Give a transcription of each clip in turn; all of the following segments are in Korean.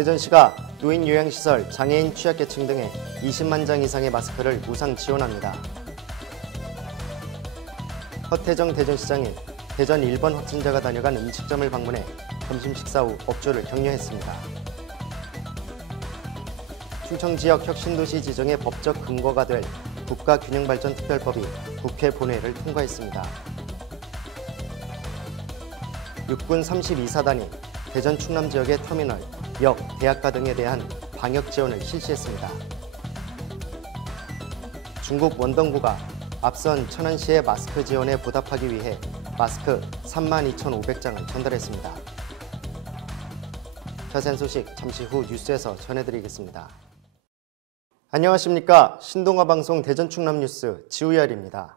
대전시가 노인 요양시설, 장애인 취약계층 등에 20만 장 이상의 마스크를 무상 지원합니다. 허태정 대전시장이 대전 1번 확진자가 다녀간 음식점을 방문해 점심 식사 후 업주를 격려했습니다. 충청지역 혁신도시 지정의 법적 근거가 될 국가균형발전특별법이 국회 본회의를 통과했습니다. 육군 32사단이 대전 충남 지역의 터미널, 역, 대학가 등에 대한 방역 지원을 실시했습니다. 중국 원덩구가 앞선 천안시의 마스크 지원에 보답하기 위해 마스크 32,500장을 전달했습니다. 자세한 소식 잠시 후 뉴스에서 전해드리겠습니다. 안녕하십니까. 신동아방송 대전충남뉴스 지우열입니다.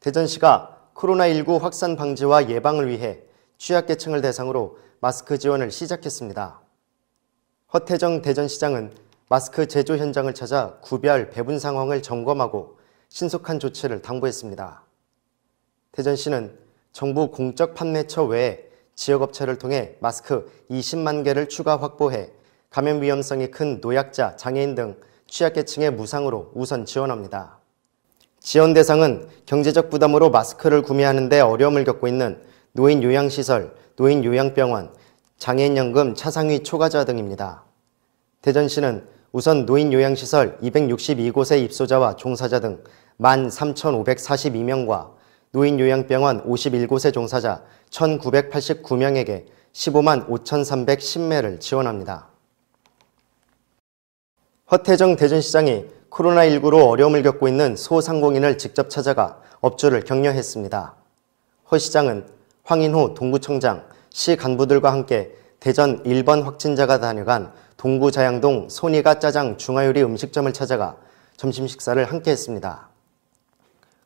대전시가 코로나19 확산 방지와 예방을 위해 취약계층을 대상으로 마스크 지원을 시작했습니다. 허태정 대전시장은 마스크 제조 현장을 찾아 구별, 배분 상황을 점검하고 신속한 조치를 당부했습니다. 대전시는 정부 공적 판매처 외에 지역업체를 통해 마스크 20만 개를 추가 확보해 감염 위험성이 큰 노약자, 장애인 등 취약계층에 무상으로 우선 지원합니다. 지원 대상은 경제적 부담으로 마스크를 구매하는 데 어려움을 겪고 있는 노인 요양시설, 노인 요양병원, 장애인연금 차상위 초과자 등입니다. 대전시는 우선 노인 요양시설 262곳의 입소자와 종사자 등 13,542명과 노인 요양병원 51곳의 종사자 1,989명에게 15만 5,310매를 지원합니다. 허태정 대전시장이 코로나19로 어려움을 겪고 있는 소상공인을 직접 찾아가 업주를 격려했습니다. 허 시장은 황인호 동구청장, 시 간부들과 함께 대전 1번 확진자가 다녀간 동구자양동 소니가 짜장 중화요리 음식점을 찾아가 점심 식사를 함께 했습니다.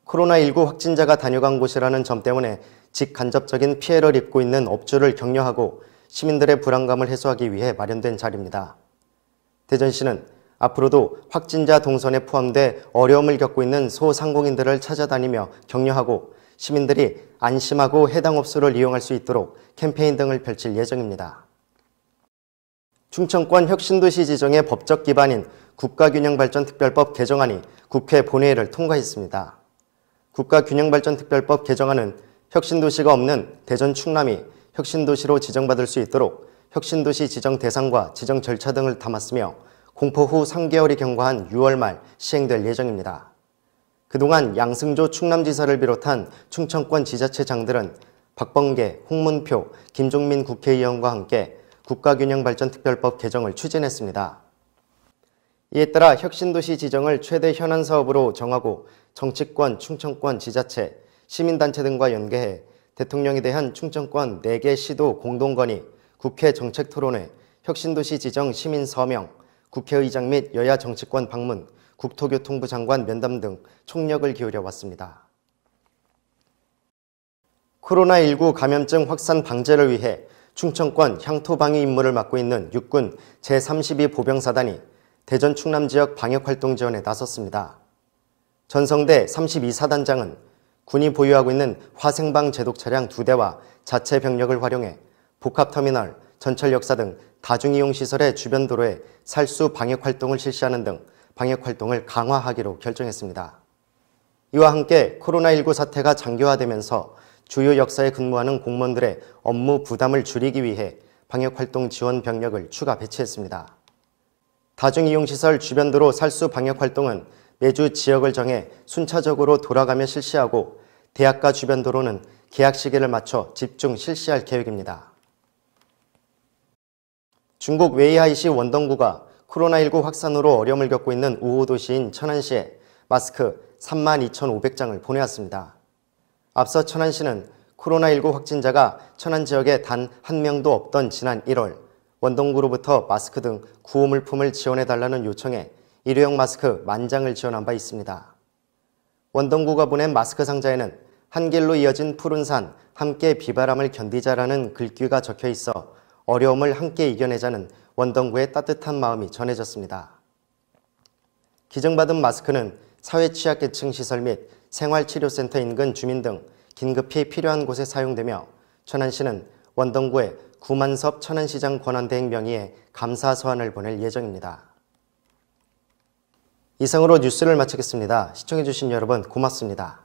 코로나19 확진자가 다녀간 곳이라는 점 때문에 직간접적인 피해를 입고 있는 업주를 격려하고 시민들의 불안감을 해소하기 위해 마련된 자리입니다. 대전시는 앞으로도 확진자 동선에 포함돼 어려움을 겪고 있는 소상공인들을 찾아다니며 격려하고 시민들이 안심하고 해당 업소를 이용할 수 있도록 캠페인 등을 펼칠 예정입니다. 충청권 혁신도시 지정의 법적 기반인 국가균형발전특별법 개정안이 국회 본회의를 통과했습니다. 국가균형발전특별법 개정안은 혁신도시가 없는 대전 충남이 혁신도시로 지정받을 수 있도록 혁신도시 지정 대상과 지정 절차 등을 담았으며 공포 후 3개월이 경과한 6월 말 시행될 예정입니다. 그동안 양승조 충남지사를 비롯한 충청권 지자체장들은 박범계, 홍문표, 김종민 국회의원과 함께 국가균형발전특별법 개정을 추진했습니다. 이에 따라 혁신도시 지정을 최대 현안 사업으로 정하고 정치권, 충청권 지자체, 시민단체 등과 연계해 대통령에 대한 충청권 4개 시도 공동건의, 국회 정책토론회, 혁신도시 지정 시민 서명, 국회의장 및 여야 정치권 방문, 국토교통부 장관 면담 등 총력을 기울여 왔습니다. 코로나19 감염증 확산 방제를 위해 충청권 향토방위 임무를 맡고 있는 육군 제32보병사단이 대전 충남 지역 방역활동 지원에 나섰습니다. 전성대 32사단장은 군이 보유하고 있는 화생방 제독 차량 2대와 자체 병력을 활용해 복합터미널, 전철역사 등 다중이용시설의 주변 도로에 살수 방역활동을 실시하는 등 방역활동을 강화하기로 결정했습니다. 이와 함께 코로나19 사태가 장기화되면서 주요 역사에 근무하는 공무원들의 업무 부담을 줄이기 위해 방역활동 지원 병력을 추가 배치했습니다. 다중이용시설 주변 도로 살수 방역활동은 매주 지역을 정해 순차적으로 돌아가며 실시하고 대학가 주변 도로는 개학 시기를 맞춰 집중 실시할 계획입니다. 중국 웨이하이시 원덩구가 코로나19 확산으로 어려움을 겪고 있는 우호도시인 천안시에 마스크 32,500장을 보내왔습니다. 앞서 천안시는 코로나19 확진자가 천안 지역에 단 한 명도 없던 지난 1월 원덩구로부터 마스크 등 구호물품을 지원해달라는 요청에 일회용 마스크 10,000장을 지원한 바 있습니다. 원덩구가 보낸 마스크 상자에는 한 길로 이어진 푸른 산, 함께 비바람을 견디자라는 글귀가 적혀 있어 어려움을 함께 이겨내자는 원덩구의 따뜻한 마음이 전해졌습니다. 기증받은 마스크는 사회취약계층 시설 및 생활치료센터 인근 주민 등 긴급히 필요한 곳에 사용되며 천안시는 원덩구에 구만섭 천안시장 권한대행 명의의 감사 서한을 보낼 예정입니다. 이상으로 뉴스를 마치겠습니다. 시청해주신 여러분 고맙습니다.